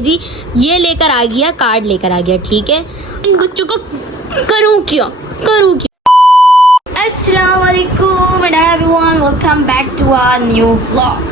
जी ये लेकर आ गया, कार्ड लेकर आ गया, ठीक है। इन बच्चों को करूँ क्या। अस्सलाम वालेकुम everyone, welcome back to our new vlog.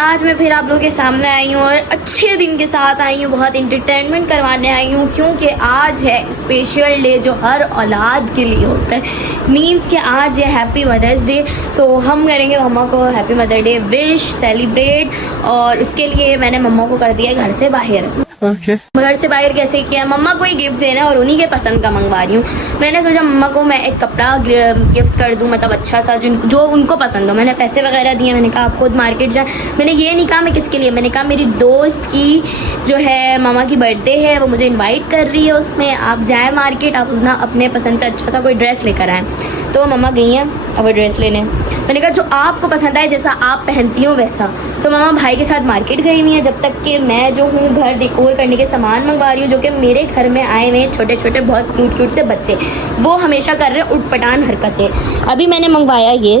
आज मैं फिर आप लोगों के सामने आई हूँ और अच्छे दिन के साथ आई हूँ, बहुत इंटरटेनमेंट करवाने आई हूँ, क्योंकि आज है स्पेशल डे जो हर औलाद के लिए होता है। मीन्स कि आज है हैप्पी मदर्स डे। सो हम करेंगे मम्मा को happy mother day wish celebrate, और उसके लिए मैंने मम्मा को कर दिया घर से बाहर। घर से बाहर कैसे किया, मम्मा को ही गिफ्ट देना और उन्हीं के पसंद का मंगवा रही हूँ। मैंने सोचा मम्मा को मैं एक कपड़ा गिफ्ट कर दूँ, मतलब अच्छा सा जो उनको पसंद हो। मैंने पैसे वगैरह दिए, मैंने कहा आप खुद मार्केट जाए। मैंने ये नहीं कहा मैं किसके लिए, मैंने कहा मेरी दोस्त की जो है मामा की बर्थडे है, वो मुझे इन्वाइट कर रही है, उसमें आप जाए मार्केट, आप अपना अपने पसंद से अच्छा सा कोई ड्रेस लेकर आए। तो मम्मा गई हैं अब वो ड्रेस लेने। मैंने कहा जो आपको पसंद आए, जैसा आप पहनती हो वैसा। तो मम्मा भाई के साथ मार्केट गई हुई है, जब तक कि मैं जो हूँ घर डेकोर करने के सामान मंगवा रही हूँ, जो कि मेरे घर में आए हुए हैं छोटे छोटे बहुत क्यूट से बच्चे, वो हमेशा कर रहे हैं उटपटांग हरकतें। अभी मैंने मंगवाया ये,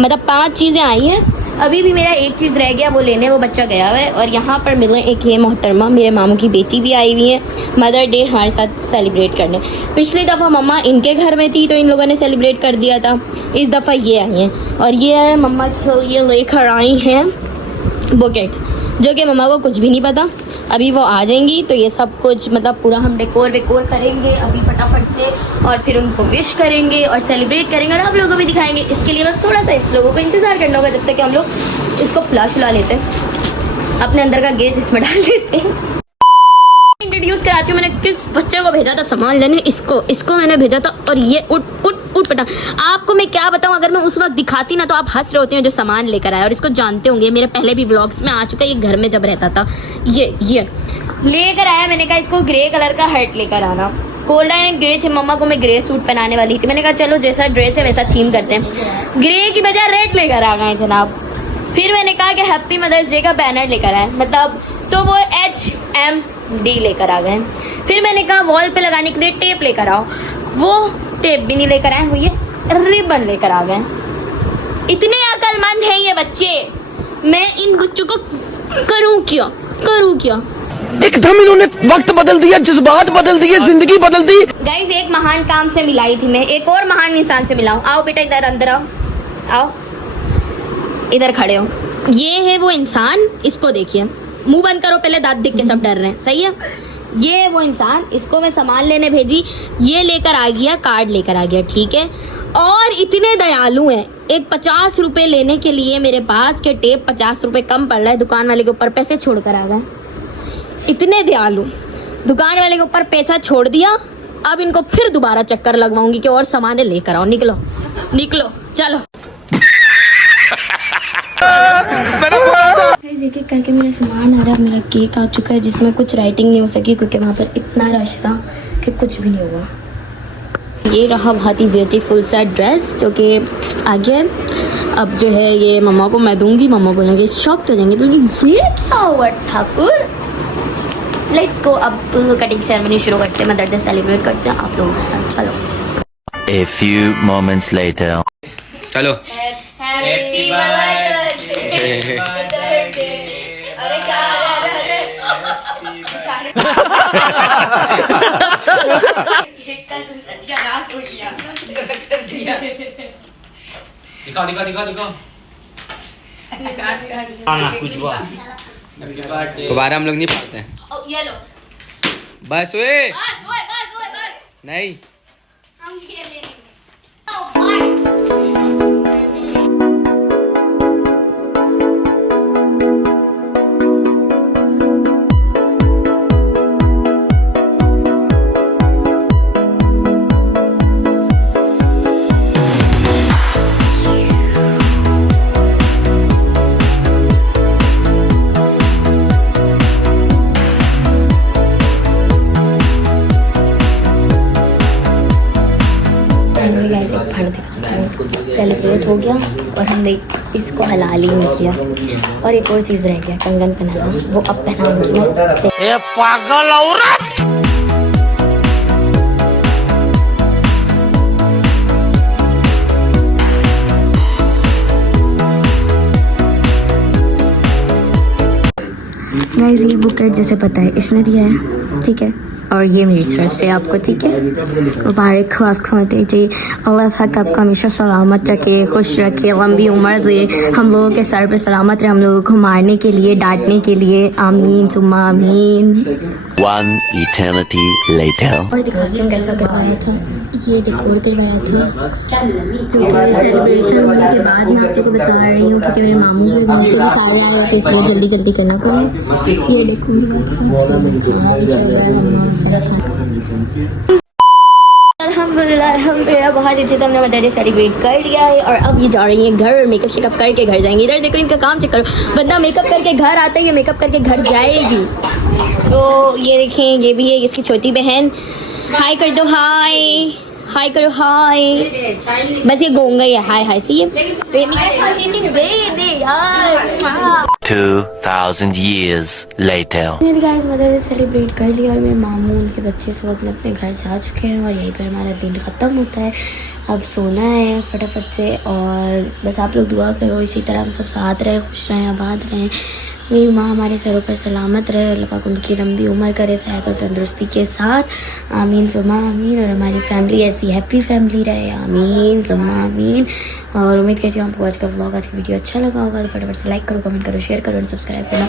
मतलब 5 चीज़ें आई हैं, अभी भी मेरा एक चीज़ रह गया वो लेने, वो बच्चा गया हुआ है। और यहाँ पर मिले एक ये मोहतरमा मेरे मामू की बेटी भी आई हुई है मदर डे हमारे साथ सेलिब्रेट करने। पिछली दफ़ा मम्मा इनके घर में थी तो इन लोगों ने सेलिब्रेट कर दिया था, इस दफ़ा ये आई हैं। और ये है मम्मा ये लेकर आई हैं बुकेट, जो कि मम्मा को कुछ भी नहीं पता। अभी वो आ जाएंगी तो ये सब कुछ मतलब पूरा हम डेकोर वेकोर करेंगे अभी फटाफट से, और फिर उनको विश करेंगे और सेलिब्रेट करेंगे और आप लोगों को भी दिखाएंगे। इसके लिए बस थोड़ा सा लोगों को इंतज़ार करना होगा जब तक कि हम लोग इसको फुला लेते हैं, अपने अंदर का गैस इसमें डाल देते हैं। इंट्रोड्यूस कराती हूँ, मैंने किस बच्चे को भेजा था सामान लेने, इसको मैंने भेजा था। और ये उठ पटा, आपको मैं क्या बताऊं, अगर मैं उस वक्त दिखाती ना तो आप हंस रहे होते हैं जो सामान लेकर आया। और इसको जानते होंगे, मेरे पहले भी व्लॉग्स में आ चुका है, ये घर में जब रहता था। ये लेकर आया, मैंने कहा इसको ग्रे कलर का हर्ट लेकर आना। गोल्डन एंड ग्रे थे, मम्मा को मैं ग्रे सूट पहनाने वाली थी, मैंने कहा चलो जैसा ड्रेस है वैसा थीम करते हैं। ग्रे की बजाय रेड लेकर आ गए जनाब। फिर मैंने कहा कि हैप्पी मदर्स डे का बैनर लेकर आए, मतलब तो वो HMD लेकर आ गए। फिर मैंने कहा वॉल पे लगाने के लिए टेप लेकर आओ, वो टेप भी नहीं लेकर आए, वो ये रिबन लेकर आ गए। इतने अक्लमंद हैं ये बच्चे, मैं इन बच्चों को करूं क्या। एकदम इन्होंने वक्त बदल दिया, जज्बात बदल दिए, जिंदगी बदल दी। गाइस एक महान काम से मिलाई थी मैं, एक और महान इंसान से मिलाऊं। आओ बेटा इधर अंदर आओ, इधर खड़े हो। ये है वो इंसान, इसको देखिए, मुंह बंद करो पहले, दांत दिख के सब डर रहे हैं, सही है। ये है वो इंसान, इसको मैं सामान लेने भेजी, ये लेकर आ गया, कार्ड लेकर आ गया, ठीक है। और इतने दयालु हैं, एक 50 रुपए लेने के लिए मेरे पास के टेप 50 रुपए कम पड़ रहा है, दुकान वाले के ऊपर पैसे छोड़ कर आ गए। इतने दयालु, दुकान वाले के ऊपर पैसा छोड़ दिया। अब इनको फिर दोबारा चक्कर लगवाऊंगी कि और सामान लेकर आओ, निकलो चलो। एक एक करके मेरा सामान आ रहा है। मेरा केक आ चुका है जिसमें कुछ राइटिंग नहीं हो सकी क्योंकि वहाँ पर इतना रश था कि कुछ भी नहीं हुआ। ये रहा बहुत ही ब्यूटीफुल सा ड्रेस जो कि आ गया है। अब जो है ये मम्मा को मैं दूंगी, मम्मा बोलेंगे शॉक्ड हो जाएंगे, ये क्या हुआ ठाकुर। लेट्स गो, अब कटिंग सेरेमनी शुरू करते हैं, मदर डे सेलिब्रेट करते हैं आप लोगों के साथ। चलो। A few moments later. चलो। Happy birthday. अरे क्या दोबारा हम लोग नहीं पाते हैं। ये लो बस बस नहीं हम ये लेंगे। सेलिब्रेट हो गया और हमने इसको हलाल ही नहीं किया। और एक और चीज़ रह गया, कंगन पहनाना, वो अब पहनाऊंगी मैं। ये पागल औरत। गाइस ये बुक है, जैसे पता है इसने दिया है, ठीक है, और ये मेरी तरफ से आपको, ठीक है। मुबारक हो आपको जी, अल्लाह पाक आपको हमेशा सलामत रखे, खुश रखे, लंबी उम्र दे, हम लोगों के सर पे सलामत रहे, हम लोगों को मारने के लिए, डांटने के लिए, आमीन सुम्मा आमीन। One eternity later. और दिखाती हूँ कैसा करवाया था, ये डेकोर करवाया था, जो कि सेलिब्रेशन होने के बाद मैं आप लोगों को बता रही हूँ, क्योंकि मेरे मामू के घर से भी सारे आए थे, इसलिए जल्दी जल्दी करना पड़ा। ये देखो अल्हम्दुलिल्लाह बहुत अच्छे से हमने बर्थडे सेलिब्रेट कर लिया है। और अब ये जा रही है घर, मेकअप शेकअप करके घर जाएंगे। इधर देखो इनका काम चेक करो, बंदा मेकअप करके घर आता है, ये मेकअप करके घर जाएगी। तो ये देखें, ये भी है इसकी छोटी बहन। हाय कर दो, हाय हाय करो, हाय। बस ये गोंगा ही है, हाय हाय से ये दे यार। 2000 years later. मैंने गाइस मदर सेलिब्रेट कर लिया और मेरे मामू उनके बच्चे सब अपने अपने घर जा चुके हैं और यहीं पर हमारा दिन ख़त्म होता है। अब सोना है फटाफट से, और बस आप लोग दुआ करो इसी तरह हम सब साथ रहे, खुश रहें, आबाद रहें। मेरी माँ हमारे सरों पर सलामत रहे, अल्लाह पाक उनकी लंबी उम्र करे सेहत और तंदुरुस्ती के साथ, आमीन सुम्मा आमीन। और हमारी फैमिली ऐसी हैप्पी फैमिली रहे, आमीन सुम्मा आमीन। और उम्मीद करती हूँ आपको आज का व्लॉग, आज की वीडियो अच्छा लगा होगा, तो फटाफट से लाइक करो, कमेंट करो, शेयर करो और सब्सक्राइब करना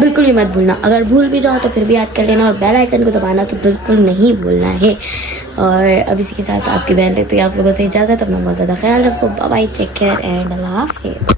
बिल्कुल भी मत भूलना। अगर भूल भी जाओ तो फिर भी याद कर लेना, और बेल आइकन को दबाना तो बिल्कुल नहीं भूलना है। और अब इसी के साथ आपकी बहन लेती है आप लोगों से इजाज़त। अपना बहुत ज़्यादा ख्याल रखो, bye bye, take care and अल्लाह हाफिज़।